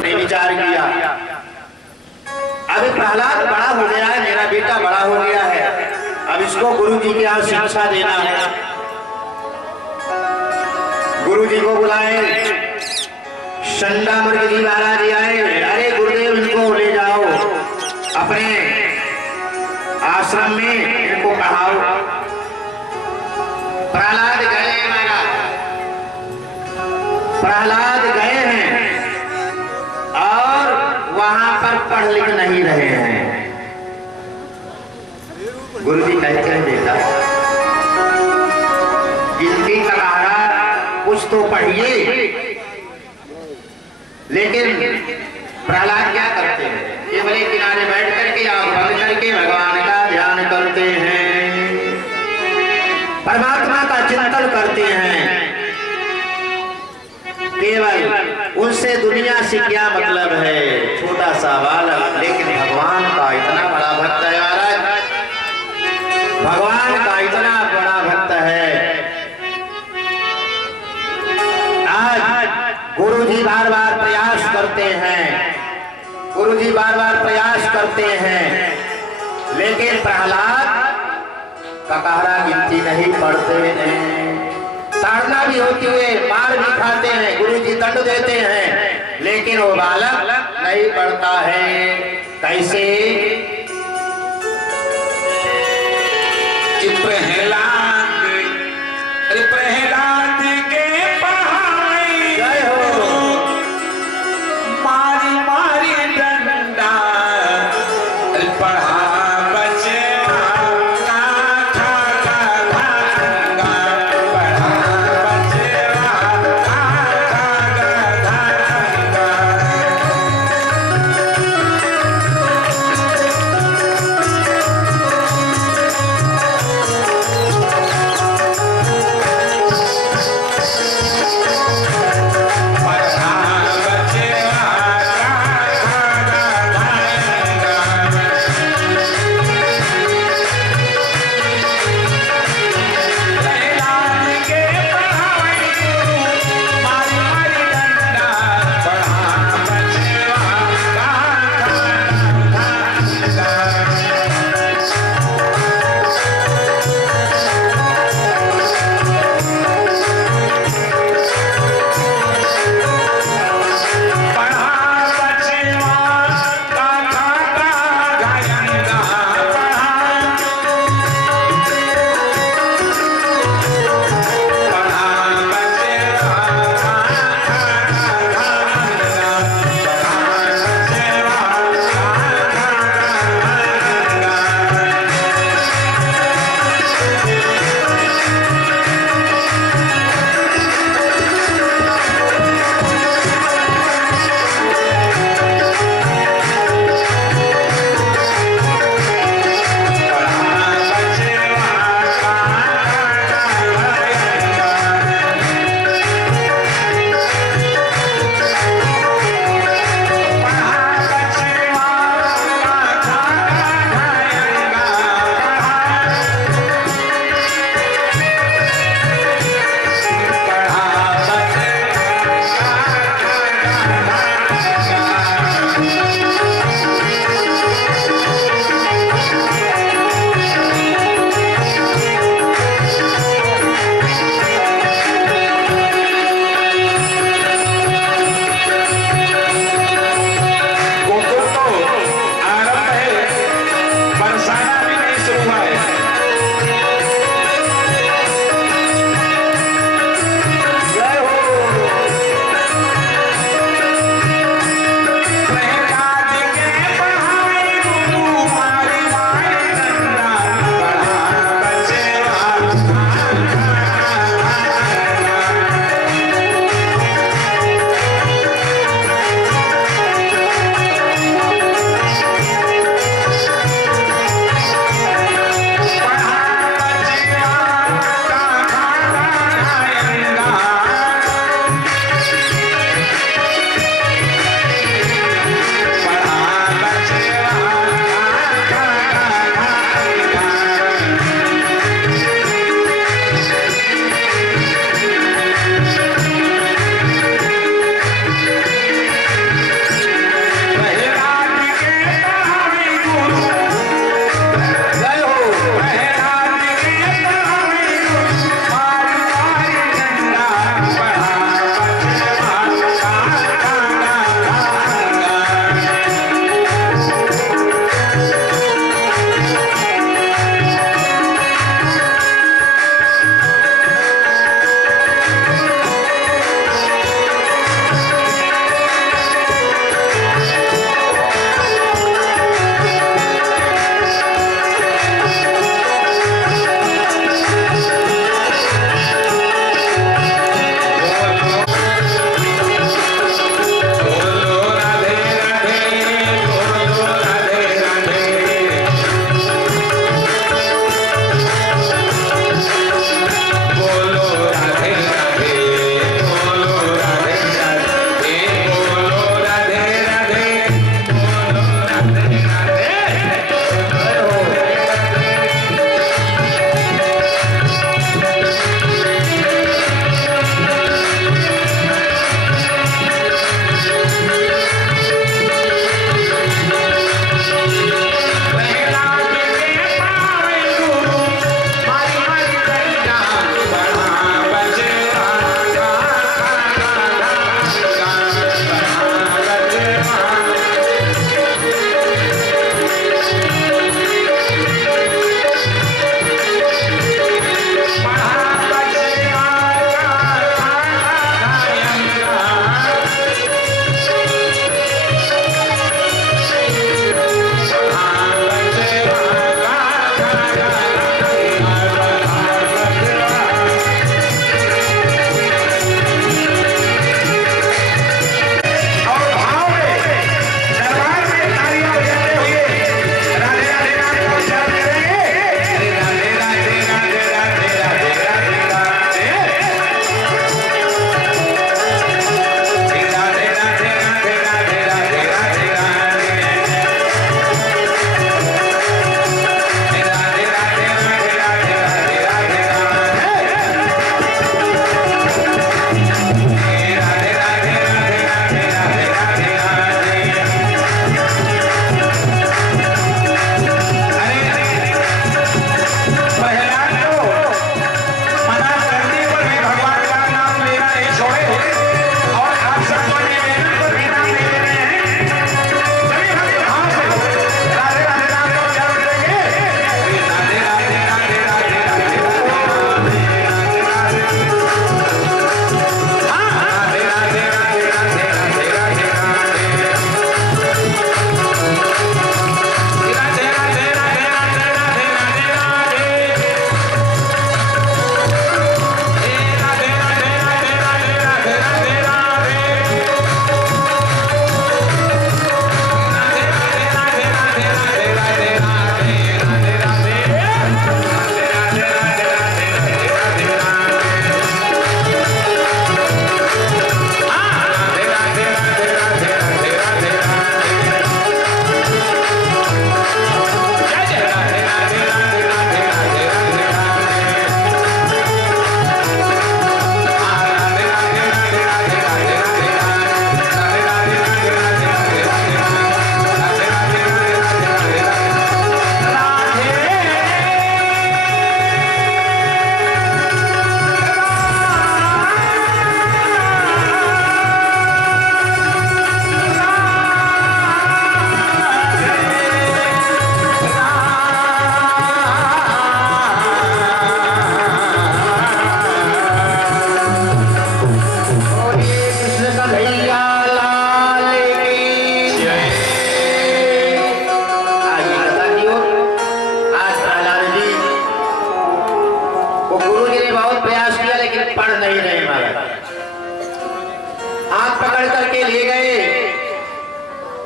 ने विचार किया, अभी प्रहलाद बड़ा हो गया है, मेरा बेटा बड़ा हो गया है, अब इसको गुरु जी के यहाँ शिक्षा देना है। गुरु जी को बुलाए, शंडामृग जी महाराज जी आए, अरे गुरुदेव इनको ले जाओ अपने आश्रम में, इनको पढ़ाओ। प्रहलाद गए महाराज, प्रहलाद गए हैं और वहां पर पढ़ लिख नहीं रहे हैं। गुरु जी कहते हैं बेटा गिनती का रहा कुछ तो पढ़िए, लेकिन प्रहलाद क्या करते हैं, केवल किनारे बैठ करके आंख बंद करके भगवान का ध्यान करते हैं, परमात्मा का चिंतन करते हैं। केवल उनसे दुनिया से क्या मतलब है, छोटा सा बालक, लेकिन भगवान का इतना बड़ा भक्त है महाराज, भगवान का इतना बड़ा भक्त है। आज गुरु जी बार बार प्रयास करते हैं, गुरु जी बार बार प्रयास करते हैं, लेकिन प्रहलाद का कहरा गिनती नहीं पढ़ते हैं। ताड़ना भी होती हुए मार भी खाते हैं, गुरु जी दंड देते हैं, लेकिन वो बालक नहीं पढ़ता है। कैसे? प्रहलाद के पहाड़ी जय हो, मारी मारी डंडा पढ़ा बचे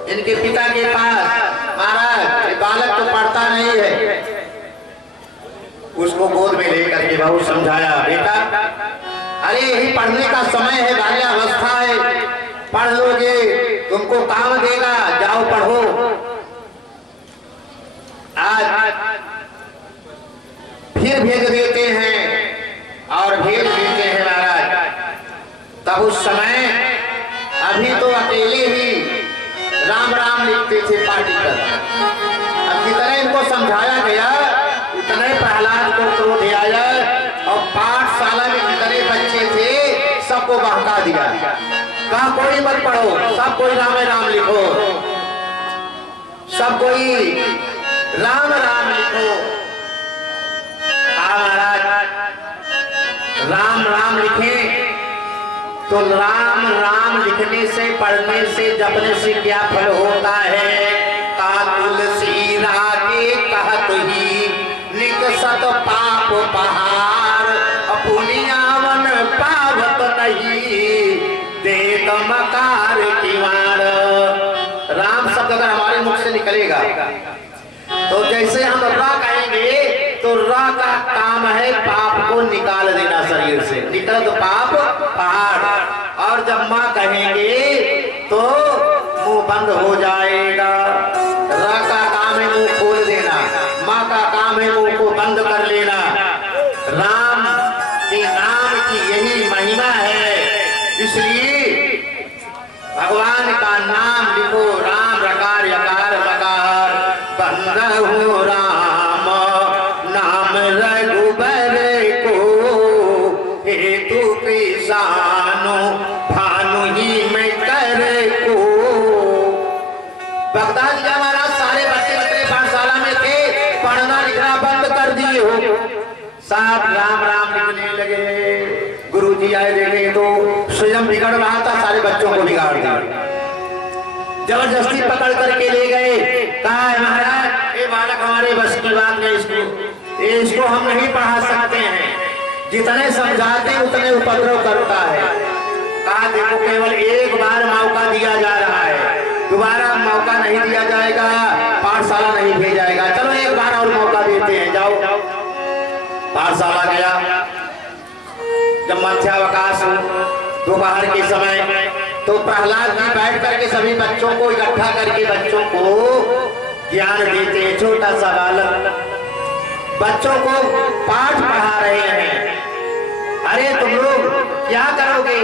इनके पिता के पास, महाराज बालक तो पढ़ता नहीं है। उसको गोद में लेकर के बहुत समझाया, बेटा अरे यही पढ़ने का समय है, बाल्यावस्था है, पढ़ लोगे तुमको काम देगा, जाओ पढ़ो। आज फिर भेज देते हैं और भेज देते हैं महाराज। तब उस समय अभी तो अकेले ही राम राम लिखते थे पाटी पर। अब जितने इनको समझाया गया उतने प्रहलाद को क्रोध आया और पाठशाला में जितने बच्चे थे सबको बहका दिया। कहा कोई मत पढ़ो, सब कोई राम राम लिखो, सब कोई राम राम लिखो। महाराज राम राम लिखे तो राम राम लिखने से, पढ़ने से, जपने से क्या फल होता है? का तुलसी रागे कहत ही निकसत पाप पहाड़, अपुनियावन पावत नहीं देत मकार किवाड़। राम शब्द अगर हमारे मुख से निकलेगा तो जैसे हम रा कहेंगे तो रा का काम है पाप को निकाल देना शरीर से, निकल तो पाप पहाड़। और जब माँ कहेंगे तो मुंह बंद हो जाएगा। रा का काम है मुंह खोल देना, माँ का काम है मुंह को बंद कर लेना। राम के नाम की यही महिमा है, इसलिए भगवान का नाम लिखो, राम रकार यकार मकार बंद हो राम नाम रघुबर को हेतु कृषानु भानु ही में कर को। बगदाद जी हमारा सारे बच्चे अपने पाठशाला में थे, पढ़ना लिखना बंद कर दिए हो, साथ राम राम लिखने लगे। गुरुजी आए देखे तो स्वयं बिगड़ रहा था, सारे बच्चों को बिगाड़ दिया। जबरदस्ती पकड़ करके ले गए, कहा है महाराज ये बालक हमारे बस की बात नहीं, इसको हम नहीं पढ़ा सकते हैं, जितने समझाते उतने उपद्रव करता है। कहा देखो केवल एक बार मौका दिया जा रहा है, दोबारा मौका नहीं दिया जाएगा, पाठशाला नहीं भेजाएगा, चलो एक बार और मौका देते हैं, जाओ। पाठशाला गया। जब मध्यावकाश दोपहर के समय तो प्रहलाद जी बैठ करके सभी बच्चों को इकट्ठा करके बच्चों को ज्ञान देते हैं। छोटा सा बालक बच्चों को पाठ पढ़ा रहे हैं। अरे तुम लोग क्या करोगे?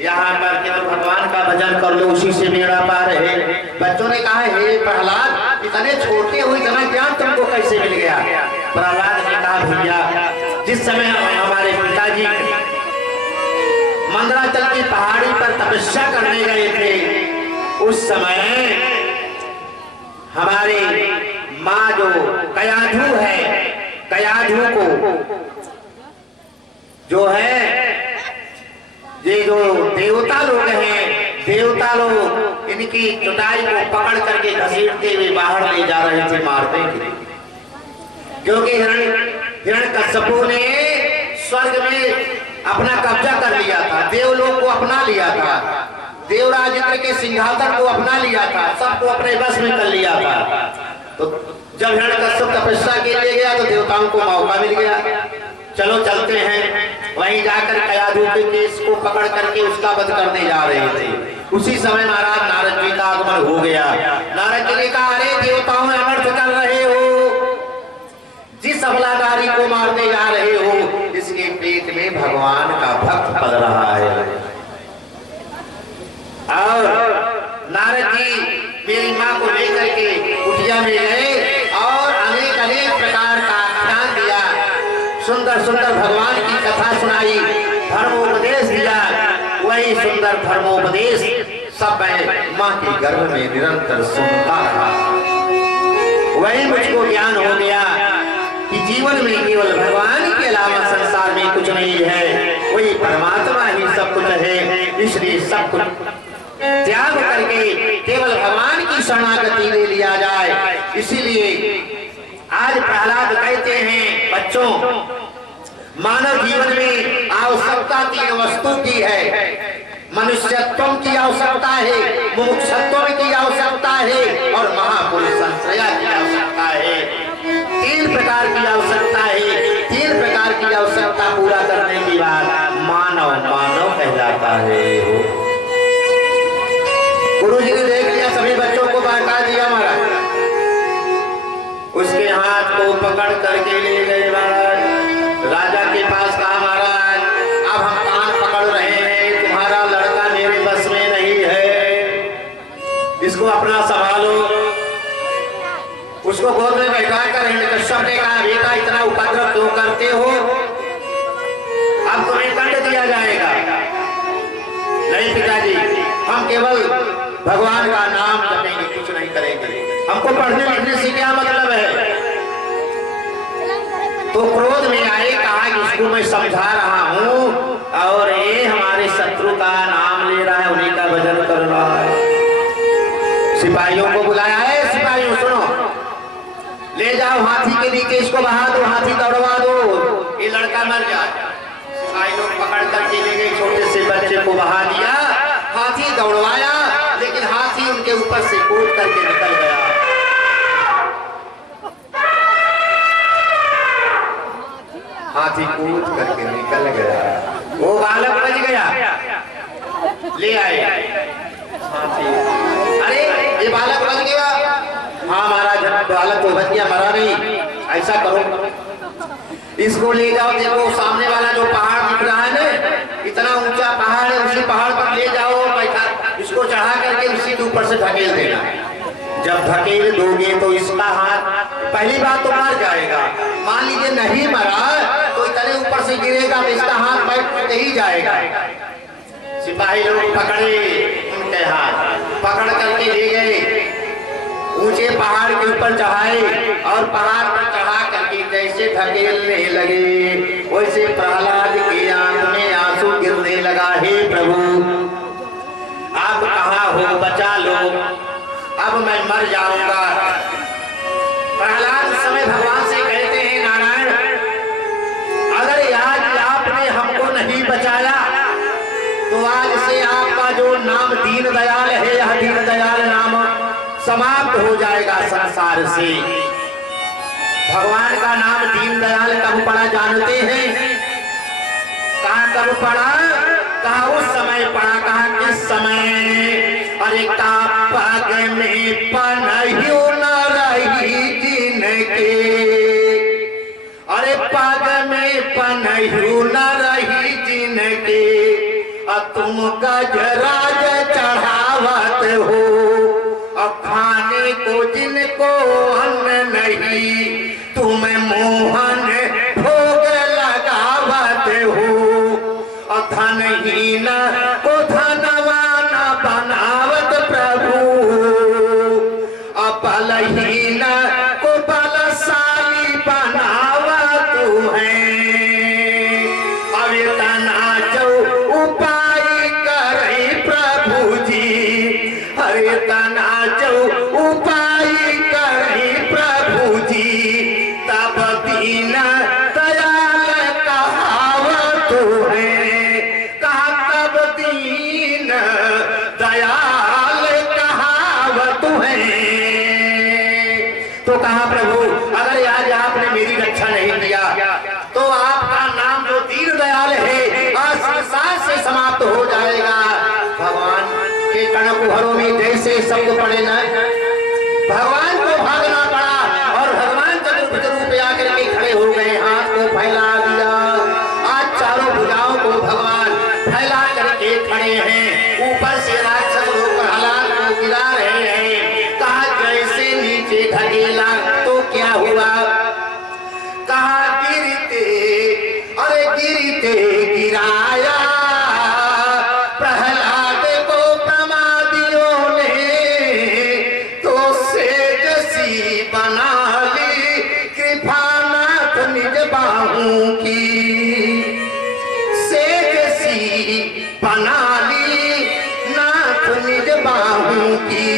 यहाँ पर केवल भगवान का भजन कर लो, उसी से मेरा पार है। बच्चों ने कहा हे प्रहलाद इतने छोटे हो इतना ज्ञान तुमको कैसे मिल गया? प्रहलाद ने कहा भैया जिस समय हमारे पिताजी मंदराचल की पहाड़ी पर तपस्या करने गए थे, उस समय हमारे माँ जो कयाधु है, कयाधु को जो है ये जो देवता लोग हैं, देवता लोग इनकी चुटाई को पकड़ करके घसीटते हुए बाहर ले जा रहे थे मारने के लिए, क्योंकि हिरण्यकश्यपु ने स्वर्ग में अपना कब्जा कर लिया था, देवलोक को अपना लिया था, देवराज इंद्र के सिंहासन को अपना लिया था, सबको अपने बस में कर लिया था। तो जब हिरण्यकश्यप तपस्या के लिए गया तो देवताओं को मौका मिल गया, चलो चलते हैं। वहीं जाकर कयाधु के केस को पकड़ करके उसका वध करने जा रहे थे। उसी समय महाराज नारद जी का आगमन हो गया। नारद जी ने कहा अरे देवताओं अनर्थ कर रहे हो, जिस अबलादारी को मारने जा रहे हो इसके पेट में भगवान का भक्त पल रहा है। और नारद जी मेरी माँ को लेकर के कुटिया में गए और अनेक अनेक प्रकार का आख्यान दिया, सुंदर सुंदर भगवान की कथा सुनाई, धर्मोपदेश दिया। वही सुंदर धर्मोपदेश सब मैं माँ के गर्भ में निरंतर सुनता रहा। वही मुझको ज्ञान हो गया कि जीवन में केवल भगवान के अलावा संसार में कुछ नहीं है, वही परमात्मा ही सब कुछ है। इसलिए सब कुछ त्याग करके केवल भगवान की शरणागति ले लिया जाए। इसीलिए आज प्रहलाद कहते हैं बच्चों मानव जीवन में आवश्यकता 3 वस्तु की है। मनुष्यत्व की आवश्यकता है, मुमुक्षुत्व की आवश्यकता है और महापुरुष संश्रया की आवश्यकता है। 3 प्रकार की आवश्यकता है। 3 प्रकार की आवश्यकता पूरा करने के बाद मानव मानव कहलाता है। गुरु जी ने देख लिया, सभी बच्चों को बांटा दिया महाराज, उसके हाथ को पकड़ करके ले गए महाराज राजा के पास। कहा महाराज अब हम कान पकड़ रहे हैं, तुम्हारा लड़का मेरे बस में नहीं है, इसको अपना संभालो। उसको गोद में बैठा कर हिरण्यकश्यप ने कहा बेटा इतना उपद्रव क्यों करते हो, अब तुम्हें दंड दिया जाएगा। नहीं पिताजी, हम केवल भगवान का नाम जपेंगे, कुछ नहीं करेंगे, हमको पढ़ने लिखने से क्या मतलब है। तो क्रोध में आए, कहा कि इसको मैं समझा रहा हूं और ये हमारे शत्रु का नाम ले रहा है, उन्हीं का भजन कर रहा है। सिपाहियों को बुलाया है, सिपाहियों सुनो, ले जाओ हाथी के नीचे इसको बहा दो, हाथी दौड़वा दो, ये लड़का मर जाए। सिपाही लोग पकड़ करके ले गए, छोटे से बच्चे को बहा दिया, हाथी दौड़वाया, लेकिन हाथी उनके ऊपर से कूद करके निकल गया। हाथी कूद करके निकल गया, वो बालक बच गया। ले आए हाथी, अरे ये बालक बच गया। हाँ महाराज बालक तो बच गया, मरा नहीं। ऐसा करो इसको ले जाओ, देखो सामने वाला जो पहाड़ दिख रहा है ना, इतना ऊंचा पहाड़ है, उसी पहाड़ पर ले जाओ, बैठा इसको चढ़ा करके उसी के ऊपर से धकेल देना। जब धकेल दोगे तो इसका हाथ पहली बात तो मर जाएगा, मान लीजिए नहीं मरा तो इतने ऊपर से गिरेगा तो इसका हाथ बैठ ही जाएगा। सिपाही लोग पकड़े, उनके हाथ पकड़ करके ले गए, ऊंचे पहाड़ के ऊपर चढ़ाए और पहाड़ पर चढ़ा करके जैसे धकेलने लगे वैसे प्रहलाद की आंख में आंसू गिरने लगा। हे प्रभु आप कहाँ हो, बचा लो, अब मैं मर जाऊंगा। प्रहलाद समय भगवान से कहते हैं नारायण अगर आज आपने हमको नहीं बचाया तो आज से आपका जो नाम दीन दयाल है, यह दीन दयाल नाम समाप्त हो जाएगा संसार से। भगवान का नाम दीन दयाल कब पड़ा जानते हैं? कहा कब पड़ा? कहा उस समय पड़ा। कहा किस समय? अरे का पग में पनहियो न रही जिनके, अरे पग में पनहियो न रही जिनके, तुम गजराज चढ़ावत हो, अब खाने को जिनको अन्न नहीं, तुम मोहन भोग लगावत हो, धनहीन को धनवान बनावत प्रभु, बलहीन को बलशाली बनावत है। अब इतना जो उपाय करे प्रभु जी, अरे तना जो उपाय करे प्रभु जी, तब दीन दयाल कहावत है। कहा तब दीन दयाल कहावत है। तो कहा प्रभु अगर आज आपने मेरी रक्षा नहीं किया तो आपका नाम जो दीन दयाल है आज संसार से समाप्त हो जाएगा। भगवान के कणकुहरों में जैसे शब्द पड़े न, भगवान को भागना पड़ा और भगवान चतुर्भुज रूप में आकर के खड़े हो गए, हाथ को फैला दिया। आज चारों भुजाओं को भगवान फैला करके खड़े हैं, ऊपर से राक्षस लोग प्रहलाद को गिरा रहे हैं। कहा जैसे नीचे धकेला तो क्या हुआ? कहा गिरते, अरे गिरते गिराया प्रहलाद को प्रमादियों ने, तो सेज सी बना ली कृपानाथ निज बाहों की, सेज सी बना ली नाथ निज बाहों की।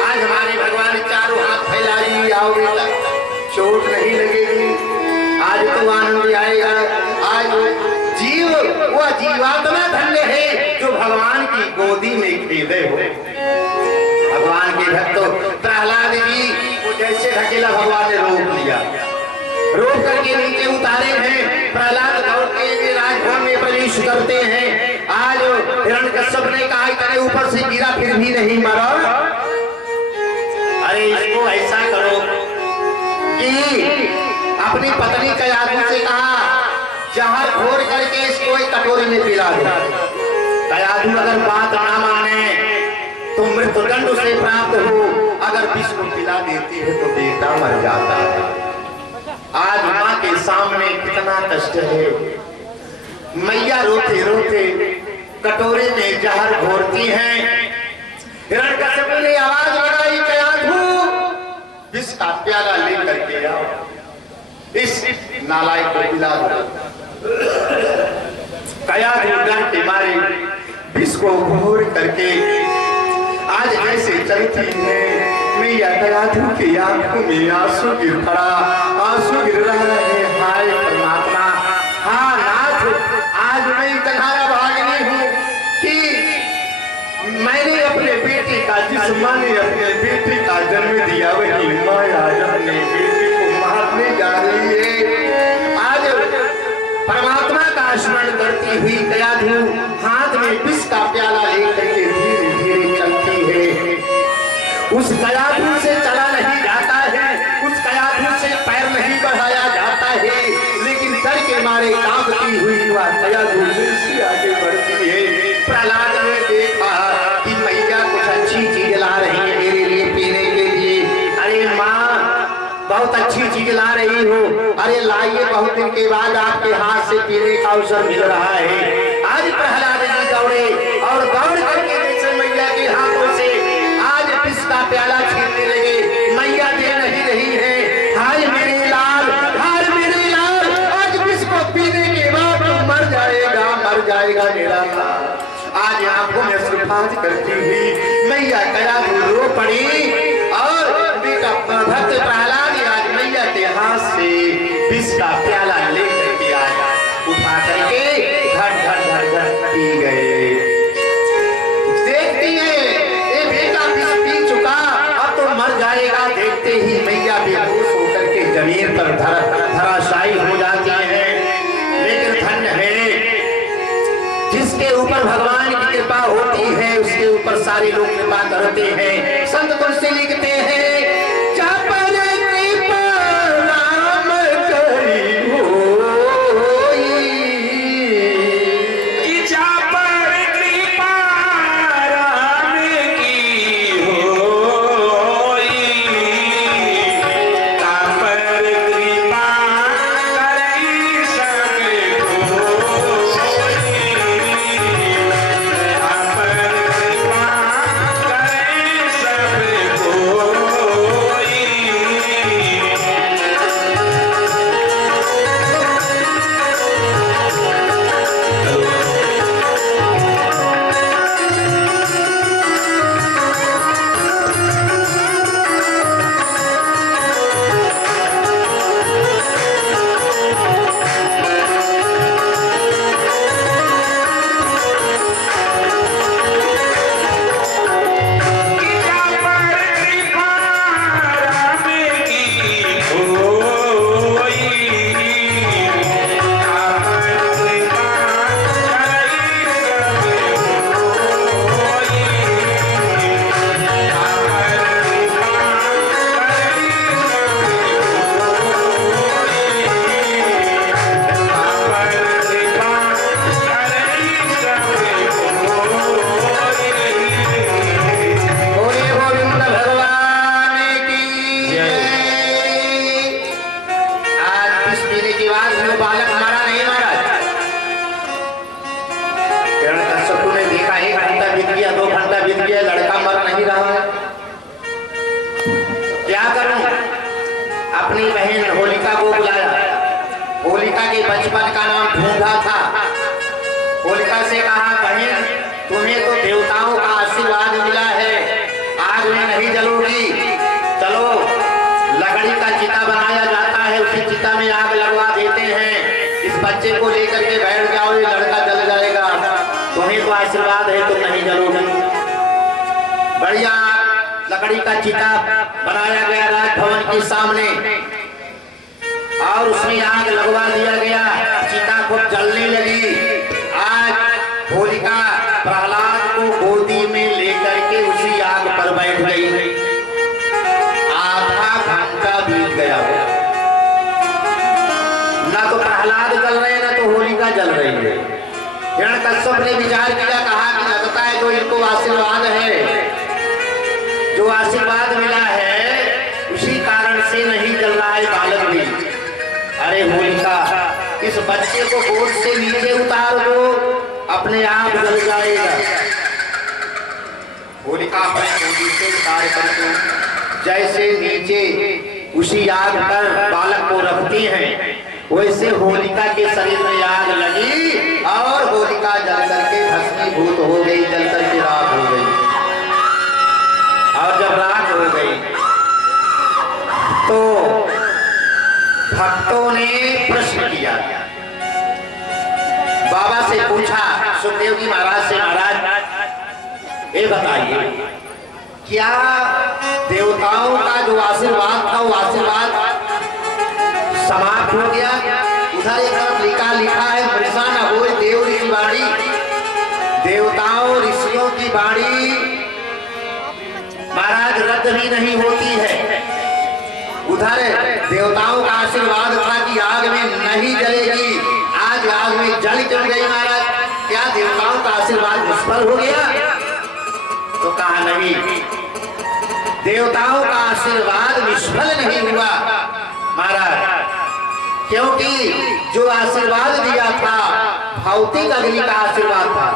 आज हमारे भगवान ने चारों हाथ फैला ली, आओ बेटा चोट नहीं लगेगी, आज तो आनंद आएगा। आज जीव वह जीवात्मा धन्य है जो भगवान की गोदी में खेले हो। भगवान के भक्तों, प्रहलाद जी को जैसे ढकेला भगवान ने रोक लिया, रोक करके नीचे उतारे हैं। प्रहलाद दौड़ते हुए राजभवन में प्रवेश करते हैं। आज हिरण्यकश्यप ने कहा इतने ऊपर से गिरा फिर भी नहीं मरा। अरे इसको ऐसा करो कि अपनी पत्नी कयाधु से कहा जहर घोर करके इसको एक कटोरी में पिला दो। कयाधु अगर बात ना माने तो मृत्युदंड उसे प्राप्त हो, अगर विष को पिला देती है तो बेटा मर जाता है। आज माँ के सामने कितना कष्ट है। मैया रोते रोते कटोरे में जहर घोरती हैं। हिरण्यकश्यप ने आवाज लगाई, कयाधु विष का प्याला लेकर के आओ, इस नालायक को पिला दो। कयाधु डर के मारे विष को घोर करके आज जैसे चलती है, मैया कयाधु की आंखों में आंसू गिर पड़ा, आंसू गिर रहे हैं। हाय परमात्मा, हाँ नाथ, आज मैं तुम्हारा भागिनी हूँ कि मैंने अपने बेटे का, जिस माँ ने अपने बेटे का जन्म दिया वही माँ आज अपने बेटे को मारने जा रही है। आज परमात्मा का स्मरण करती हुई कयाधु हाथ में विष का प्याला लेकर के धीरे धीरे चलती है। उस कयाधु से चला नहीं जाता है, उस कयाधु से पैर नहीं बढ़ाया जाता है, लेकिन डर के मारे कांपती हुई वह कयाधु से आगे बढ़ती है। प्रहलाद ने देखा कि मैया कुछ अच्छी चीज ला रही है मेरे लिए पीने के लिए। अरे माँ बहुत अच्छी चीज ला रही हो, अरे लाइए, बहुत दिन के बाद आपके हाथ से पीने का अवसर मिल रहा है। आज प्रहलाद जी दौड़े और दौड़ करके जैसे मैया के हाथों से आज विष का प्याला छीनने लगे। मैया दे नहीं रही है। हाय मेरे लाल, हाय मेरे लाल, आज विष को पीने के बाद तो मर जाएगा मेरा लाल। आज आंखों में सुरपात करती हुई मैया कयाधु रो पड़ी और बेटा भक्त प्रहलाद आज मैया के हाथ से विष का प्याला लेकर के आया, उठा करके घट घट घट घट पी गए। देखती है ये बेटा विष पी चुका, अब तो मर जाएगा। देखते ही मैया बेहोश होकर के जमीन पर धराशायी हो जाती है। लेकिन धन्य है जिसके ऊपर भगवान की कृपा होती है, उसके ऊपर सारे लोग कृपा करते हैं। संत तुलसी लिखते हैं, अपनी बहन होलिका को बुलाया। होलिका के बचपन का नाम ढूंढा था। होलिका से कहा, बहन तुम्हें तो देवताओं का आशीर्वाद मिला है, आग में नहीं जलोगी, चलो लकड़ी का चिता बनाया जाता है, उसी चिता में आग लगवा देते हैं, इस बच्चे को लेकर के बैठ जाओ, ये लड़का जल जाएगा, तुम्हें तो आशीर्वाद है, तुम नहीं जलोगी। बढ़िया लकड़ी का चिता बनाया गया राजभवन के सामने और उसमें आग लगवा दिया गया। चिता खूब जलने लगी। आज होलिका प्रहलाद को गोदी में लेकर के उसी आग पर बैठ गई। आधा घंटा बीत गया। ना तो प्रहलाद जल रहे ना तो होलिका जल रही है। हिरण्यकश्यप ने विचार किया, कहा कि लगता है जो इनको आशीर्वाद है, जो आशीर्वाद मिला है उसी कारण से नहीं जल रहा है बालक भी। अरे होलिका, इस बच्चे को गोद से नीचे उतार दो, अपने आप जल जाएगा। होलिका अपने गोदी से उतार करके जैसे नीचे उसी आग पर बालक को रखती हैं, वैसे होलिका के शरीर में आग लगी और होलिका जल करके भस्मीभूत हो गई, जल करके राख हो गई। और जब राख हो गई तो भक्तों ने प्रश्न किया, बाबा से पूछा, सुखदेव जी महाराज से, महाराज ये बताइए क्या देवताओं का जो आशीर्वाद था वो आशीर्वाद समाप्त हो गया? उधर एक तरफ लिखा है मृषा न होय देव ऋषि वाणी, देवताओं ऋषियों की वाणी महाराज रद्द भी नहीं होती है। उधर देवताओं का आशीर्वाद था कि आग में नहीं जलेगी, आज आग में जल क्यों गई महाराज? क्या देवताओं का आशीर्वाद निष्फल हो गया? तो कहा नहीं, देवताओं का आशीर्वाद निष्फल नहीं हुआ महाराज, क्योंकि जो आशीर्वाद दिया था भौतिक अग्नि का आशीर्वाद था।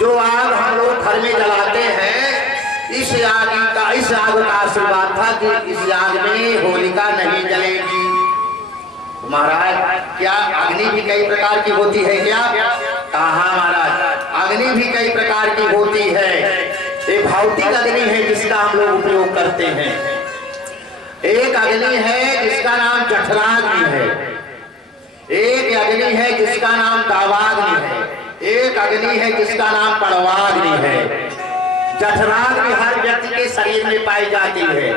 जो आग हम लोग घर में जलाते हैं, इस आग का आशीर्वाद था कि इस आग में होलिका नहीं जलेगी। महाराज क्या अग्नि भी कई प्रकार की होती है क्या? कहा महाराज, अग्नि भी कई प्रकार की होती है। एक भौतिक अग्नि है जिसका हम लोग उपयोग करते हैं, एक अग्नि है जिसका नाम जठराग्नि है, एक अग्नि है जिसका नाम दावाग्नि है, एक अग्नि है जिसका नाम पड़वाग्नि है। जठराग्नि हर व्यक्ति के शरीर में पाई जाती है।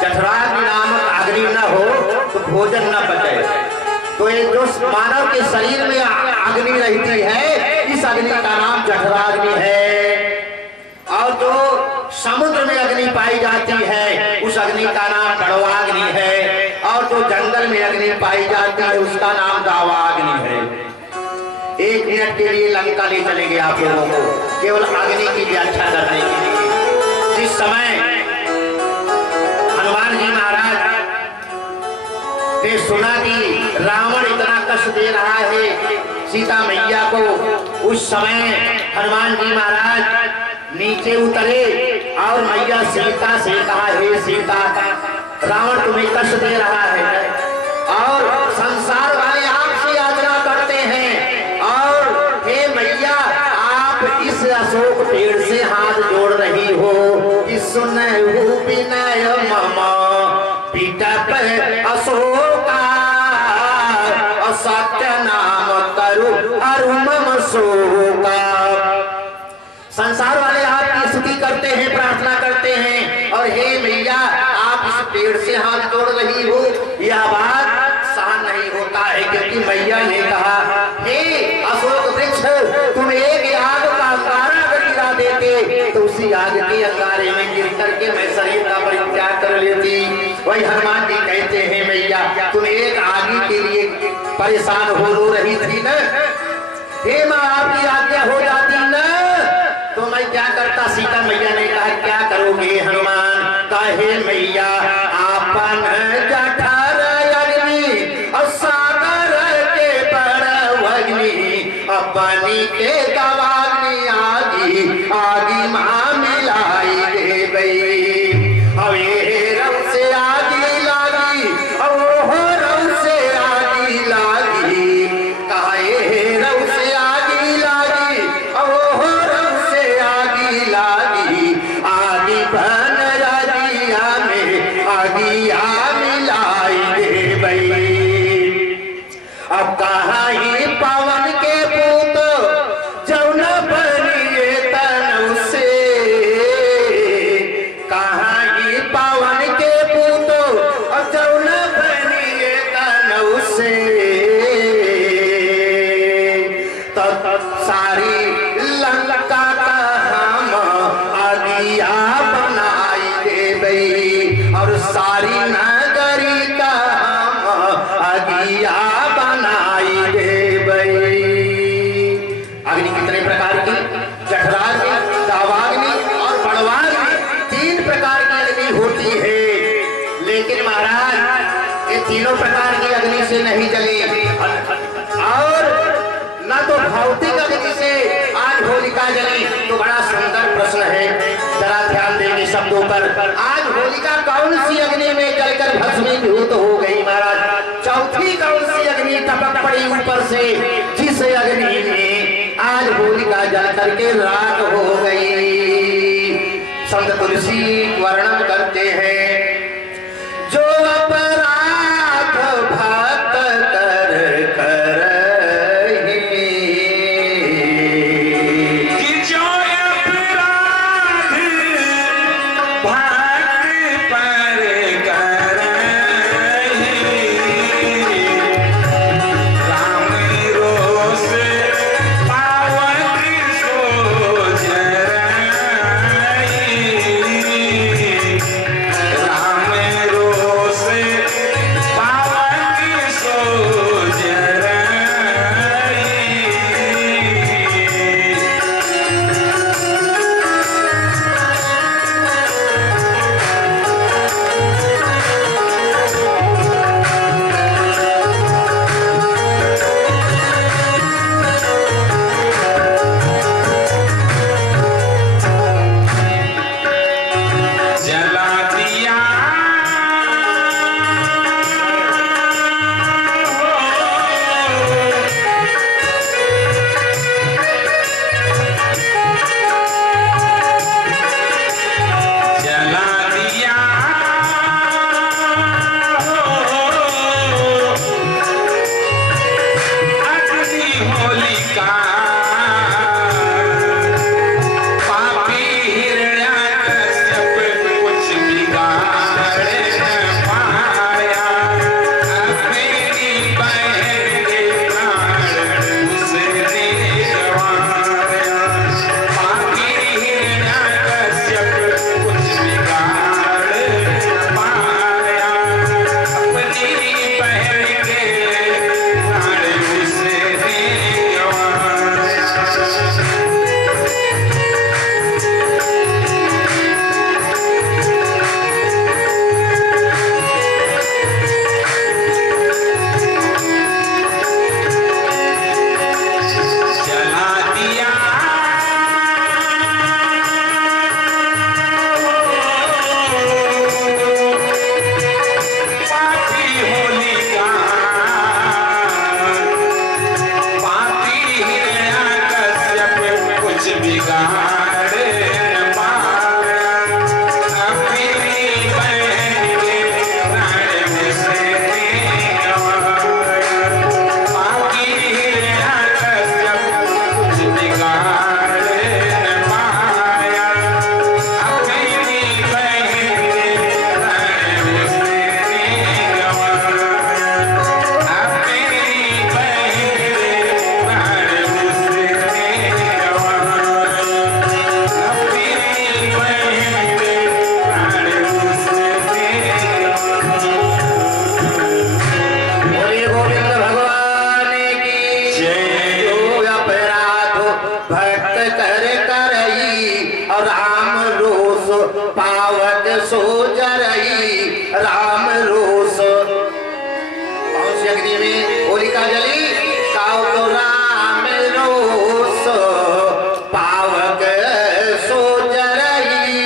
जठराग्नि नामक अग्नि न हो तो भोजन न पचे। तो ये जो मानव के शरीर में अग्नि रहती है, इस अग्नि का नाम जठराग्नि है। और जो समुद्र में अग्नि पाई जाती है, उस अग्नि का नाम पड़वाग्नि है। और जो जंगल में अग्नि पाई जाती है, उसका नाम दावाग्नि है। एक मिनट के लिए लंका ले चलेंगे आप लोगों को, केवल अग्नि की व्याख्या करने के लिए। जिस समय हनुमान जी महाराज ने सुना कि रावण इतना कष्ट दे रहा है सीता मैया को, उस समय हनुमान जी महाराज नीचे उतरे और मैया सीता से कहा, हे सीता, रावण तुम्हें कष्ट दे रहा है और संसार वाले आपसे याचना करते हैं, और हे मैया आप इस अशोक पेड़ से हाथ जोड़ रही हो कि सुनहु विनय मम पीठा पर अशोका, असत्य नाम करु अरु मम शोका। संसार वाले आपकी स्तुति करते हैं, प्रार्थना करते हैं, और हे मैया आप इस पेड़ से हाथ जोड़ रही हो, यह बात सहन नहीं होता है। क्योंकि मैया ने कहा, हे अशोक वृक्ष, तुम एक आग का अंगारा अगर गिरा देते तो उसी आग के अंगारे में गिर करके मैं शरीर का परित्याग कर लेती। वही हनुमान जी कहते हैं, मैया तुम एक आगी के लिए परेशान हो रो रही थी न, हे माँ आपकी आज्ञा हो जाती न तो मैं क्या करता। सीता मैया ने कहा, क्या करोगे हनुमान? कहे मैया आपन जठर अग्नि और सागर के परवग्नि, अपनी के दवाग्नि आगी आगी माँ मिलाई दे गई। अवे रव से आगी लागी, ओ रव से आगी लागी, कहे रव से आगी लागी, ओ रव से आगी लागी, आगी बन राजिया में आगिया मिलाई दे गई। अब कहाँ ही पवन के पूत जौन बनिए तनु से, बनाई देबई और सारी नगरी का अगिया बनाई देबई। अग्नि कितने प्रकार की? जठराग्नि, दावाग्नि और बड़वाग्नि, 3 प्रकार की अग्नि होती है। लेकिन महाराज ये तीनों प्रकार की अग्नि से नहीं जली और न तो भौतिक अग्नि से आज होलिका जली। तो बड़ा सुंदर प्रश्न है, जरा ध्यान देंगे शब्दों पर। आज होलिका कौन सी अग्नि में जलकर भस्मीभूत हो गई महाराज? चौथी कौन सी अग्नि टपक पड़ी ऊपर से, जिस अग्नि में आज होलिका जल करके राख हो गई। संत तुलसी वर्णन करते हैं, जो अपराध भक्त कर करहि, कि जो अपराध भक्त पर करहि, राम रोष पावक सो जरहि, राम रोष पावक सो जरहि। जला दिया जला दिया अग्नि होलिका, पापी हिरण्याकश्यप कुछ बिगाड़ न पाया, अपनी बहन के प्राण उसने गंवाया। पापी हिरण्याकश्यप कुछ बिगाड़ न पाया, अपनी बहन के प्राण उसने गंवाया। जला दिया पापी होलिका, पापी हिरण्याकश्यप कुछ बिगाड़ न पाया, अपनी बहन के प्राण उसने गंवाया। पापी हिरण्याकश्यप कुछ बिगाड़ न पाया, अपनी बहन के प्राण उसने गंवाया। अपनी बहन के प्राण उसने गंवाया। अपनी बहन के प्राण उसने गंवाया। बोलिए गोविंद भगवान की जय। जो अपराध भक्त कर करई और राम रोष पावक सो जरई। राम रोष कौन सी अग्नि में होलिका जली? काओ तो राम रोष पावक सो जरई।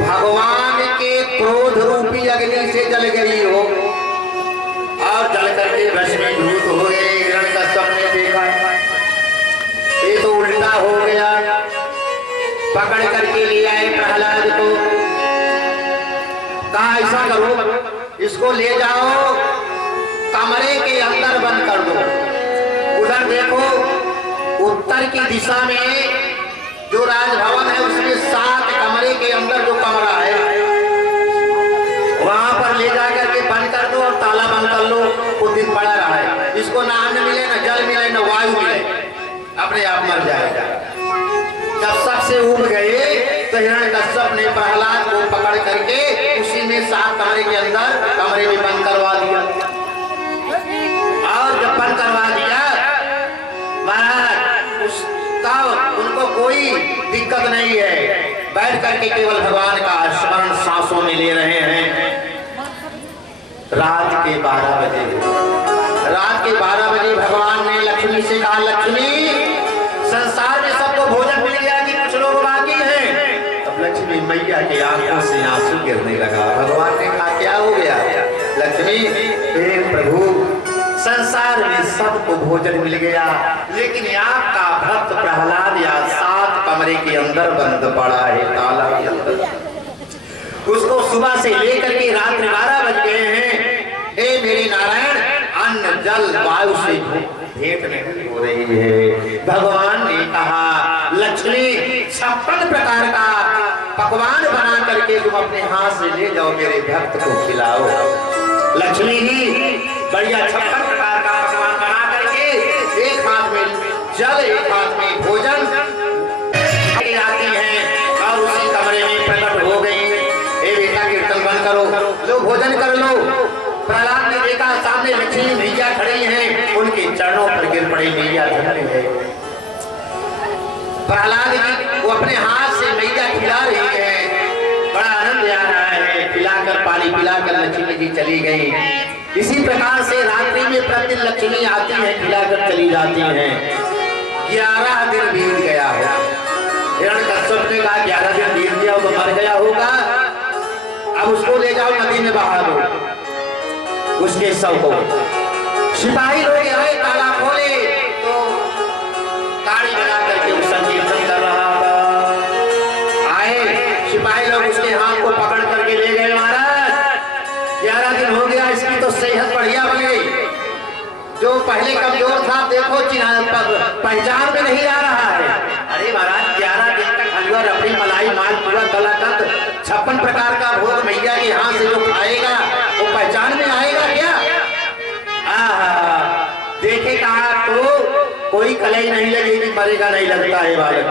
भगवान के क्रोध रूपी अग्नि से जल गई हो और जल करके भस्मीभूत हो गए। हिरण्यकश्यप ने देखा ये तो उल्टा हो गया, पकड़ करके ले आए प्रहलाद को, कहा ऐसा करो इसको ले जाओ कमरे के अंदर बंद कर दो। उधर देखो उत्तर की दिशा में जो राजभवन है उसमें 7 कमरे के अंदर जो कमरा है वहां पर ले जाकर के बंद कर दो और ताला बंद कर लो। कुछ दिन पड़ा रहा है, इसको ना अन्न मिले ना जल मिले ना वायु मिले, अपने आप मर जाएगा। जब सबसे उब गए तो हिरण्यकश्यप ने प्रहलाद को पकड़ करके उसी में 7 कमरे के अंदर कमरे में बंद करवा दिया। और जब बंद करवा दिया महाराज तब उनको कोई दिक्कत नहीं है, बैठ करके केवल भगवान का स्मरण सांसों में ले रहे हैं। रात के 12 बजे भगवान ने लक्ष्मी से कहा, लक्ष्मी संसार में सबको भोजन मिल गया कि कुछ लोग बाकी हैं? अब लक्ष्मी मैया की आंखों से आंसू गिरने लगा। भगवान ने कहा, क्या हो गया? लक्ष्मी, हे प्रभु, संसार में सबको भोजन मिल गया, लेकिन आपका भक्त प्रहलाद या 7 कमरे के अंदर बंद पड़ा है, ताला के अंदर। उसको सुबह से लेकर के रात्रि 12 बज गए हैं। हे मेरे नारायण, अन्न जल वायु से भेंट नहीं हो रही है। भगवान ने कहा, लक्ष्मी 56 प्रकार का पकवान बना करके तुम अपने हाथ से ले जाओ, मेरे भक्त को खिलाओ। लक्ष्मी ही बढ़िया 56 प्रकार का पकवान बना करके एक हाथ में जल एक हाथ में भोजन आती है और उसी कमरे में प्रकट हो गई। ए बेटा, कीर्तन बंद करो, लो भोजन कर लो। प्रहलाद ने देखा सामने लक्ष्मी मैया खड़ी हैं, उनके चरणों पर गिर पड़ी, मैया धन्य है। प्रहलाद जी वो अपने हाथ से मैया खिला रही है, बड़ा आनंद आ रहा है। पिलाकर पानी पिलाकर लक्ष्मी जी चली गई। इसी प्रकार से रात्रि में प्रतिदिन लक्ष्मी आती है, खिलाकर चली जाती है। 11 दिन बीत गया है। हिरण्यकश्यप ने कहा, 11 दिन बीत गया तो मर गया होगा, अब उसको ले जाओ नदी में बहा दो। उसके शव को सिपाही लोग आए, ताला खोले तो ताड़ी बजा करके उस संकीर्तन कर रहा था। आए सिपाही लोग उसके हाथ को पकड़ करके ले गए। महाराज, 11 दिन हो गया, इसकी तो सेहत बढ़िया बन गई। जो पहले कमजोर था, देखो पहचान में नहीं आ रहा है। अरे महाराज, 11 दिन तक हलवा रबड़ी मलाई माल पूरा कलाकंद 56 प्रकार का भोग मैया के हाथ से जो खाएगा वो पहचान में आएगा क्या? देखे कहा तो कोई कलई नहीं लगेगी, मरेगा नहीं, लगता है बालक।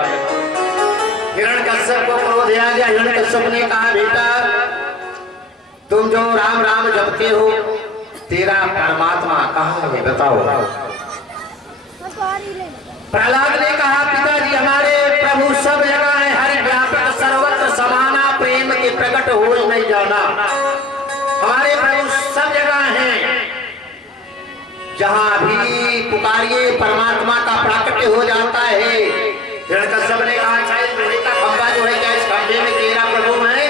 हिरण्यकश्यप को क्रोध आ गया। हिरण्यकश्यप ने कहा, बेटा तुम जो राम राम जपते हो, तेरा परमात्मा कहाँ है बताओ। प्रहलाद ने कहा, पिताजी हमारे प्रभु सब जगह है, हर व्यापक सर्वत्र समाना प्रेम के प्रकट हो नहीं जाना। हमारे प्रभु सब जगह हैं, जहां भी पुकारिए परमात्मा का प्राकट्य हो जाता है। हिरण्यकश्यप ने कहा, शायद लोहे का खंभा जो है, क्या इस खंभे में तेरा प्रभु है?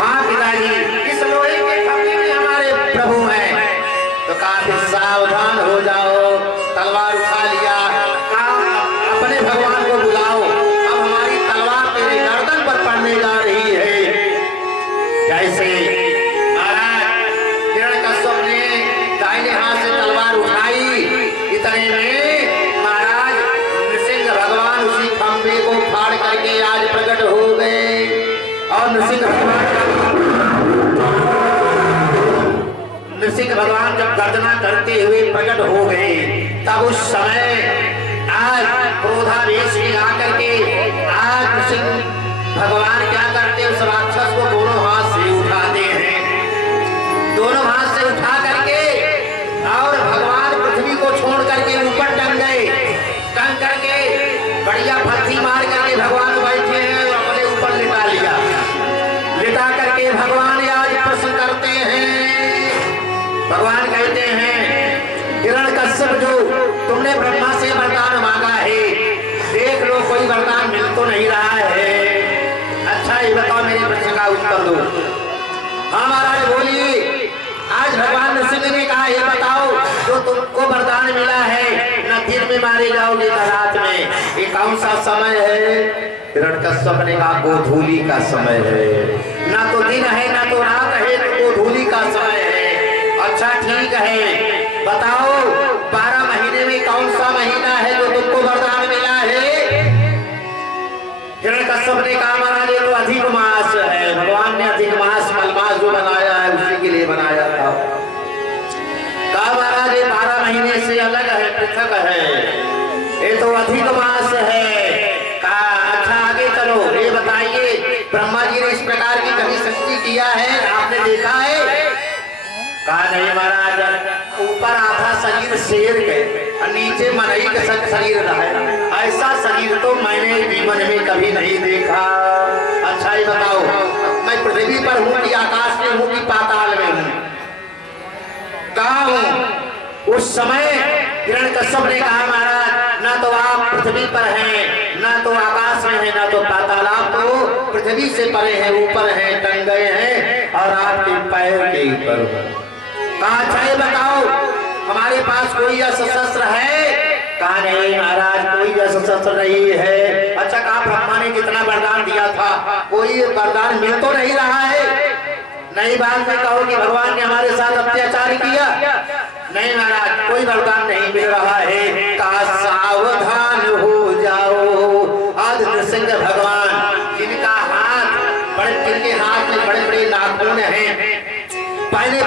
हाँ पिताजी, इस लोहे के खंभे में हमारे प्रभु हैं। तो कहा, सावधान हो जाओ, तलवार उठा लिया, अपने भगवान को बुलाओ, अब हमारी तलवार तेरे गर्दन पर पड़ने जा रही है। जैसे महाराज हिरण्यकश्यप ने दाहिने हाथ से तलवार उठाई, इतने में महाराज नृसिंह भगवान उसी खंभे को फाड़ करके आज प्रकट हो गए। और नृसिंह भगवान जब गर्जना करते हुए प्रकट हो गए, तब उस समय आज क्रोधावेश में आकर के आज नृसिंह भगवान क्या करते हैं, उस राक्षस को दोनों हाथ से उठाते हैं। दोनों हाथ से उठा करके और भगवान पृथ्वी को छोड़ करके ऊपर टंग गए। टंग करके बढ़िया फंसी मार करके भगवान बैठे हैं और अपने ऊपर लिटा लिया। लिटा करके भगवान आज प्रश्न करते हैं। भगवान कहते हैं, हिरण्यकश्यप जो तुमने ब्रह्मा से वरदान मांगा है, देख लो कोई वरदान मिल तो नहीं रहा है। अच्छा ये बताओ, मेरे प्रश्न का उत्तर दो। हाँ महाराज बोलिए। आज भगवान नृसिंह ने कहा, ये बताओ जो तुमको वरदान मिला है, न दिन में मारे जाओगे न रात में, ये कौन सा समय है? हिरण्यकश्यप ने कहा, गोधूली का समय है। ना तो दिन है ना तो रात है, गोधूली का समय है। अच्छा ठीक है, बताओ 12 महीने में कौन सा महीना है जो तुमको वरदान मिला है? हिरण्यकश्यप ने कहा, महाराज ये तो अधिक मास है। भगवान ने अधिक मास मलमास जो बनाया है उसी के लिए बनाया था। कहा महाराज ये 12 महीने से अलग है, पृथक है, ये तो अधिक मास है। कहा अच्छा ब्रह्मा जी ने इस प्रकार की कभी सृष्टि किया है, आपने देखा है? कहा नहीं महाराज, ऊपर आधा शरीर शेर के और नीचे मनई का शरीर रहा है। ऐसा शरीर तो मैंने जीवन में कभी नहीं देखा। अच्छा ही बताओ, मैं पृथ्वी पर हूँ कि आकाश में हूँ कि पाताल में हूँ? कहाँ हूँ? उस समय हिरण्यकश्यप ने कहा महाराज, ना तो आप पृथ्वी पर हैं, ना तो आकाश में हैं, ना तो पाताल। आप तो पृथ्वी से परे हैं, ऊपर हैं, टंग गए हैं और आपके पैर के ऊपर। कहा अच्छा ये बताओ, हमारे पास कोई शस्त्र है? कहा नहीं महाराज, कोई शस्त्र नहीं है। अच्छा, कहा ब्रह्मा ने कितना वरदान दिया था, कोई वरदान मिल तो नहीं रहा है? नहीं, बात में कहो कि भगवान ने हमारे साथ अत्याचार किया? नहीं महाराज, कोई वरदान नहीं मिल रहा है। कहा सावधान हो जाओ, आज नृसिंह भगवान जिनका हाथ जिनके हाथ में बड़े बड़े नाखून हैं, पहले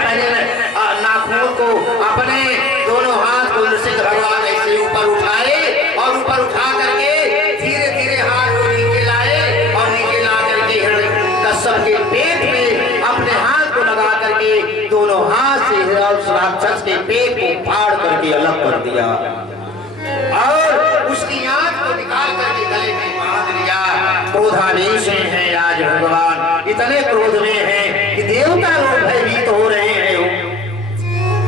नाखून को अपने दोनों हाथ को नृसिंह भगवान ऐसे ऊपर उठाए और ऊपर उठा करके धीरे धीरे हाथ को नीचे लाए और नीचे ला करके हिरण्यकश्यप के पेट में अपने हाथ को लगा करके दोनों हाथ से राक्षस के पेट को फाड़ करके अलग कर दिया और उसकी आंख को निकाल करके गले में बांध लिया। क्रोधावेश हैं आज भगवान, इतने क्रोध में हैं कि देवता लोग भयभीत हो रहे हैं।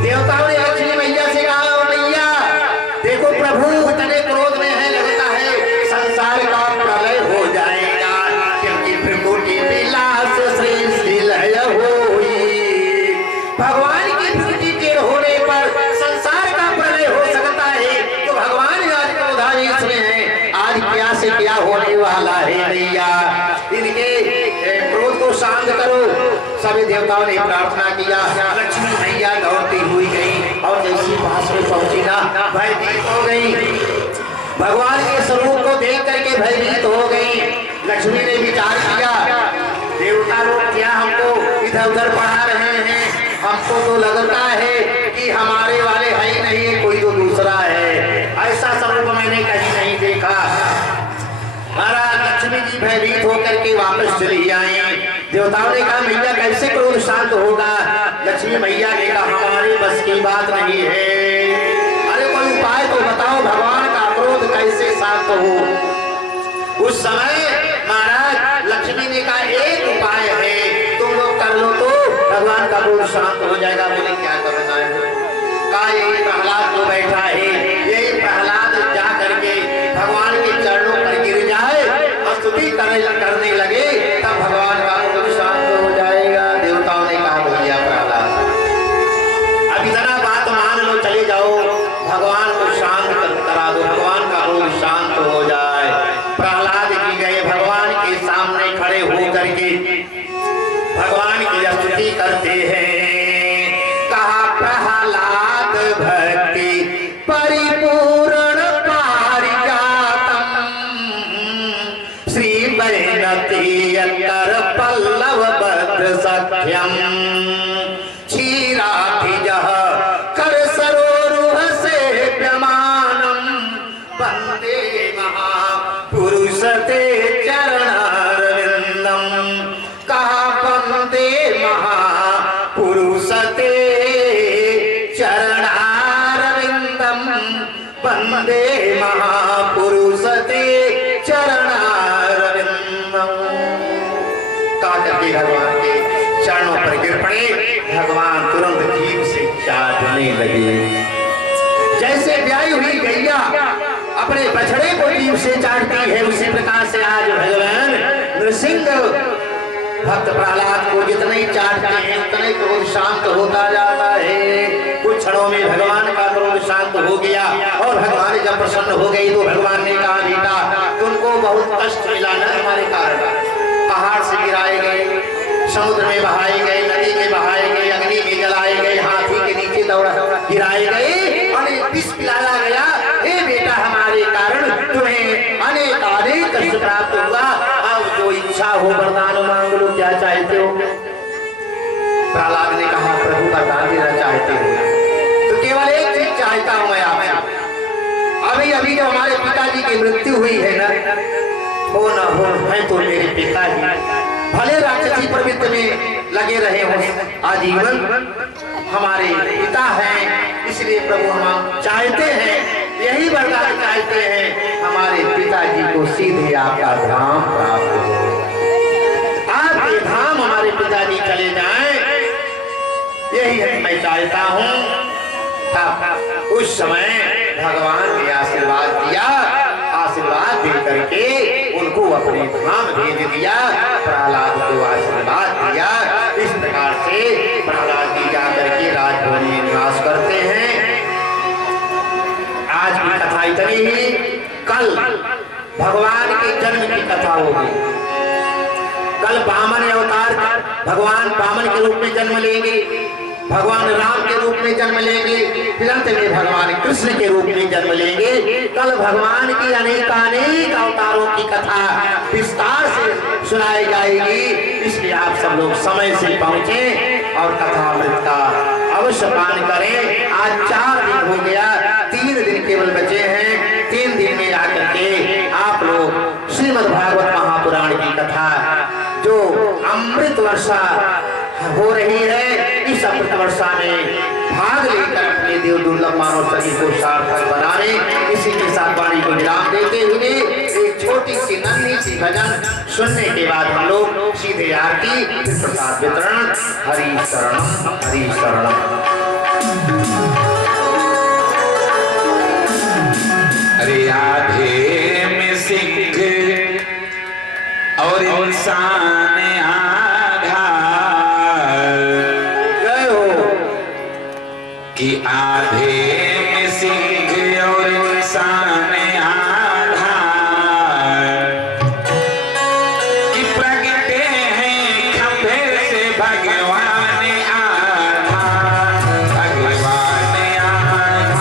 देवताओं ने लक्ष्मी मैया से कहा, मैया देखो प्रभु इतने क्रोध में है, लगता है संसार का प्रलय हो जाएगा, क्योंकि भृकुटी विलास श्रीशील होई। भगवान की भृकुटी के होने पर संसार का प्रलय हो सकता है, तो भगवान आज क्रोधावेश में है। आज क्या से क्या होने वाला है मैया, इनके क्रोध को शांत करो। सभी देवताओं ने प्रार्थना किया। लक्ष्मी मैया दौड़ती हुई गई और जैसी पास में पहुंची ना, भयभीत हो गई। भगवान के स्वरूप को देख करके भयभीत हो गई। लक्ष्मी ने विचार किया, देवता लोग क्या हमको इधर उधर पढ़ा रहे हैं, हमको तो लगता है कि हमारे वाले है ही नहीं है, कोई तो दूसरा है। ऐसा स्वरूप मैंने कहीं नहीं देखा। महाराज लक्ष्मी जी भयभीत होकर के वापस चली आई। देवताओं ने कहा मैया कैसे क्रोध शांत होगा? लक्ष्मी मैया ने कहा हमारे बस की बात नहीं है। अरे कोई उपाय तो बताओ, भगवान का क्रोध कैसे शांत हो? उस समय महाराज लक्ष्मी ने कहा एक उपाय है, तुम लोग कर लो तो भगवान का क्रोध शांत हो जाएगा। बोले क्या करना है? कहा यही प्रहलाद जो बैठा है, यही प्रहलाद जा करके भगवान के चरणों पर गिर जाए और स्तुति करने लगे, तब भगवान का क्रोध शांत हो जाएगा। देवताओं ने कहा भैया प्रहलाद अब इतना बात मान लो, चले जाओ, भगवान को शांत करा दो, भगवान का क्रोध शांत हो जाए। प्रहलाद जी गए, भगवान के सामने खड़े हो करके भगवान की स्तुति करते हैं। कहा प्रहलाद भक्ति परिपूर्ण पारिजातम श्री वैनती कर पल्लव बद्ध सख्यम क्षीराभिजः कर सरोरुह सेव्यमानम वंदे महापुरुष ते चरणारविंदम। कहा वंदे महापुरुष ते चरणारविंदम, वंदे महापुरुष ते चरणारविंदम। कहा करके भगवान के चरणों पर गिर पड़े। भगवान तुरंत जीभ से चाटने लगे, जैसे ब्याई हुई गैया अपने बछड़े को जीभ से चाटती है, उसी प्रकार से आज भगवान नृसिंह भक्त प्रहलाद को जितने ही चाटते हैं उतने क्रोध शांत होता जाता है। कुछ क्षणों में भगवान का क्रोध शांत हो गया और भगवान जब प्रसन्न हो गई तो भगवान ने कहा बेटा तुमको बहुत कष्ट मिला ना हमारे कारण, पहाड़ से गिराए गए, समुद्र में बहाए गए, नदी में बहाए गए, अग्नि में जलाए गए, हाथी के नीचे गिराए गए और विष पिलाया गया। हे बेटा हमारे कारण तुम्हें अनेक कष्ट प्राप्त हुआ, अब जो इच्छा हो वरदान मांग लो, क्या चाहते हो? प्रहलाद ने कहा प्रभु वरदान देना चाहते हो तो केवल एक चीज चाहता हूं मैं आपसे। अभी अभी जो हमारे पिताजी की मृत्यु हुई है ना, हो ना हो, मैं तो मेरे पिताजी भले राक्षसी प्रवृत्ति में लगे रहे हो आजीवन, हमारे पिता हैं, इसलिए प्रभु हम चाहते हैं, यही वरदान चाहते हैं, हमारे पिताजी को सीधे आपका धाम प्राप्त हो, आपके धाम हमारे पिताजी चले जाएं, यही है मैं चाहता हूं। उस समय भगवान ने आशीर्वाद दिया, आशीर्वाद दे करके उनको अपने धाम भेज दिया, प्रहलाद को आशीर्वाद दिया। इस प्रकार से प्रहलाद जी जाकर के राजभवन में निवास करते हैं। आज की कथा इतनी ही, कल भगवान के जन्म की कथा होगी। कल वामन अवतार, भगवान वामन के रूप में जन्म लेंगे, भगवान राम के रूप में जन्म लेंगे, फिर अंत में भगवान कृष्ण के रूप में जन्म लेंगे। कल भगवान की अनेकानेक अवतारों की कथा विस्तार से सुनाई जाएगी, इसलिए आप सब लोग समय से पहुंचे और कथामृत का अवश्य पान करें। आज 4 दिन हो गया, 3 दिन केवल बचे हैं। 3 दिन में आकर के आप लोग श्रीमद् भागवत महापुराण की कथा, जो अमृत वर्षा हो रही है, इस अमृत वर्षा में भाग लेकर अपने देव दुर्लभ मानव शरीर को सार्थक बनाने, इसी के साथ वाणी को विराम देते हुए एक छोटी सी नन्ही सी भजन सुनने के बाद हम लोग सीधे आरती, फिर प्रसाद वितरण। हरि शरणम, हरि शरणम। अरे आधे में सिंह और इंसान आधा, जय हो। कि आधे में सिंह और इंसान आधा, कि प्रगटे हैं खंभे से भगवान आधा, भगवान आधा।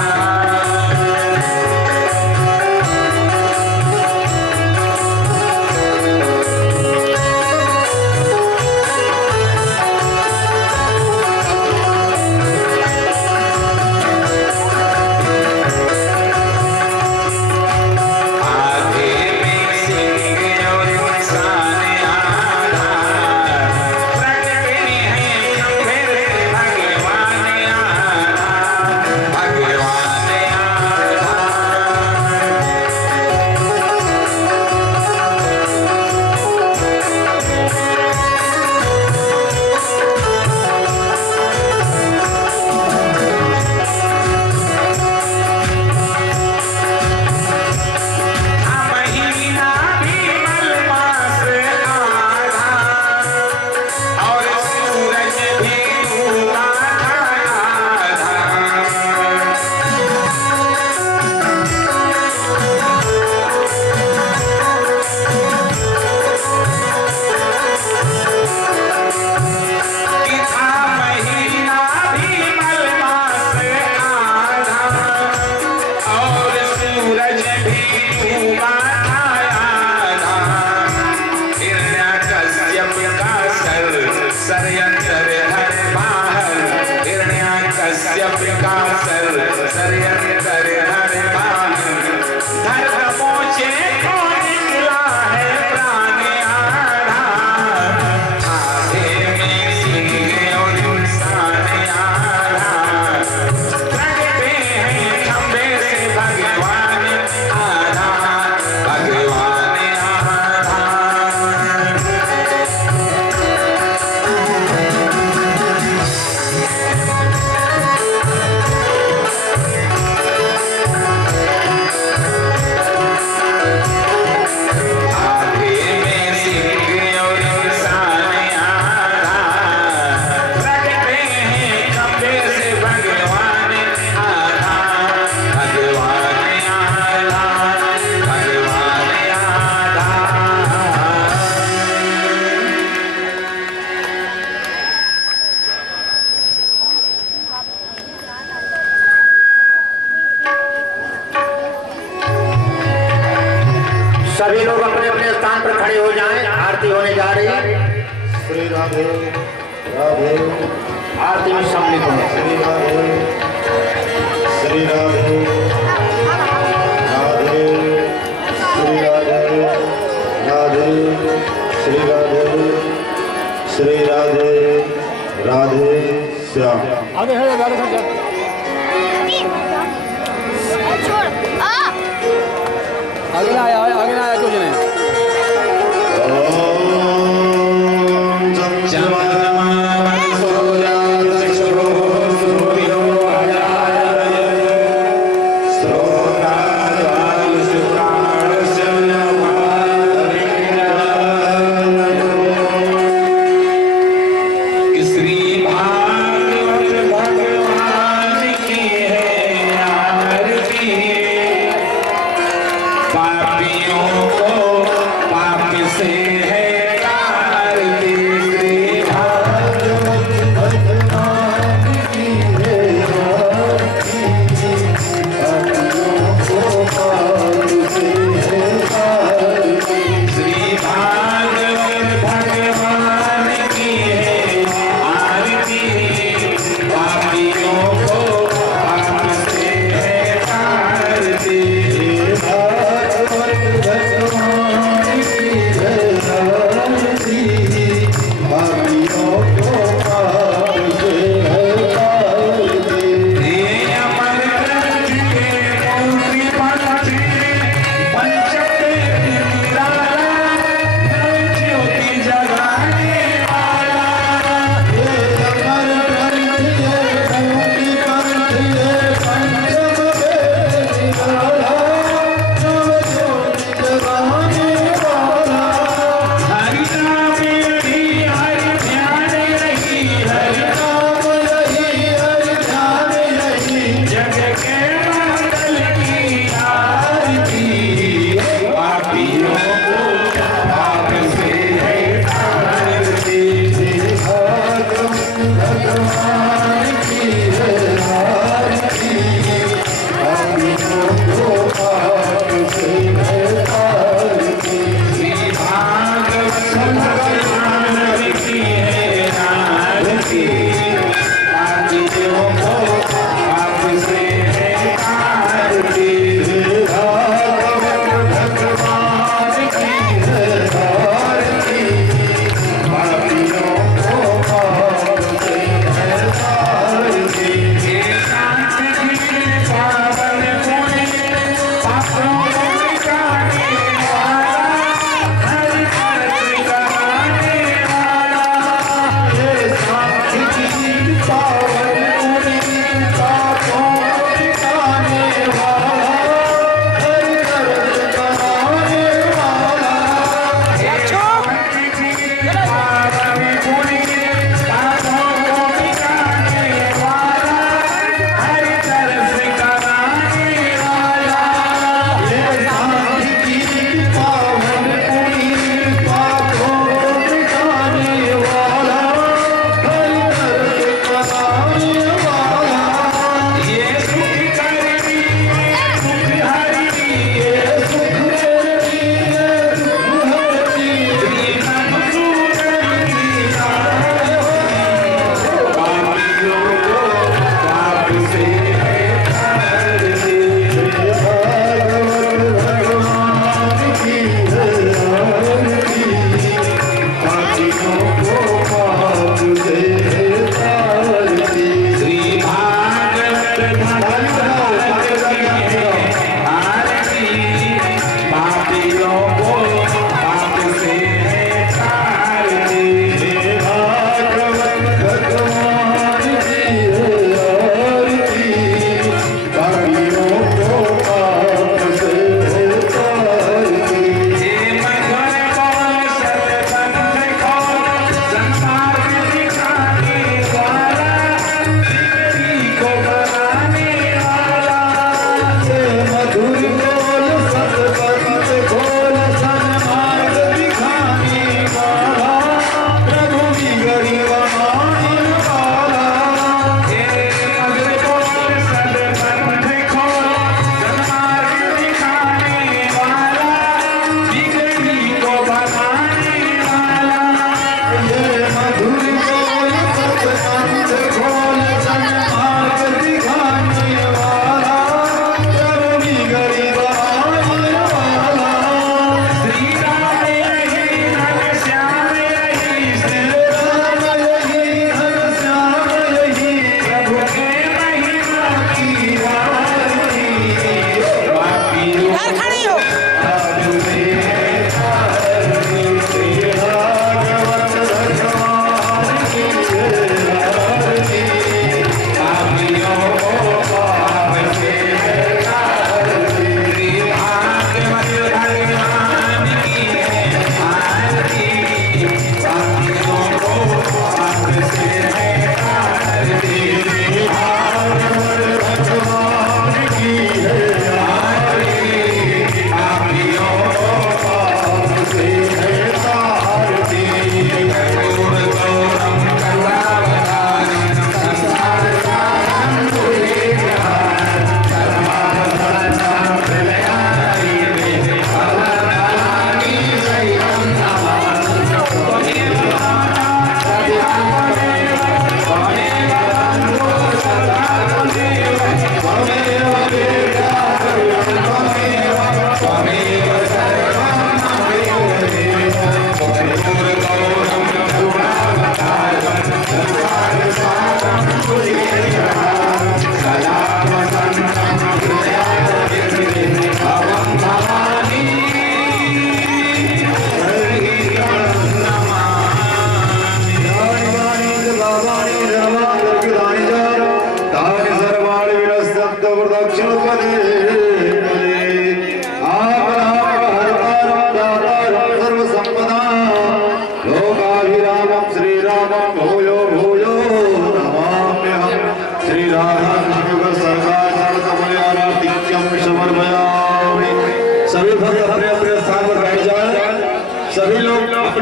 सभी लोग अपने अपने स्थान पर खड़े हो जाएं, आरती होने जा रही है। श्री राधे राधे, आरती में सम्मिलित हों। श्री राधे श्री राधे राधे, श्री राधे राधे, श्री राधे श्री राधे राधे श्याम। आगे है गाड़ी खड़ जा छोड़ आगे ना आया कुछ नहीं ओम चंद्रमा सूर्यास्त शुभो सूर्यो अजायते स्रोताद्वाल शुक्राणस्य श्री भागवत भगवान की है आरती पापियों को पाप से है तारती श्री श्री भागवत भगवान की है आरती पापियों को पाप से है तारती भगवान की जय।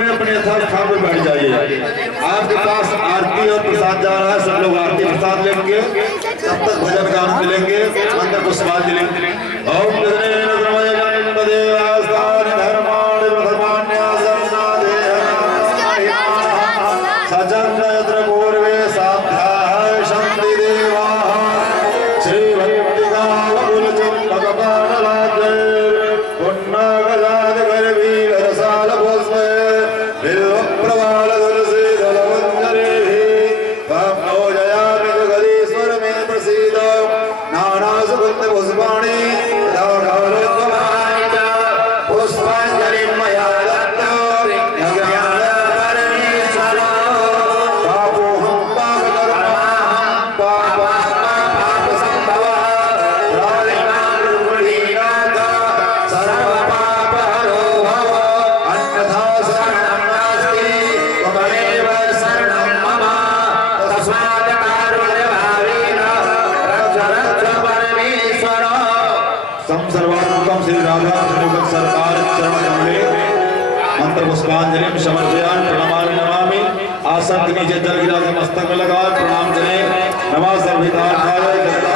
अपने यथार्थ स्थान पर बैठ जाइए। आपके पास आरती और प्रसाद जा रहा है, सब लोग आरती प्रसाद लेंगे, तब तक भजन का आनंद लेंगे, मंत्र पुष्पांजलि लेंगे। ओम पुष्पांजलि समर्पयामि प्रणमामि नमामि आसन के नीचे जल गिरा के मस्तक में लगा प्रणाम करें नमः सर्वहितार्थाय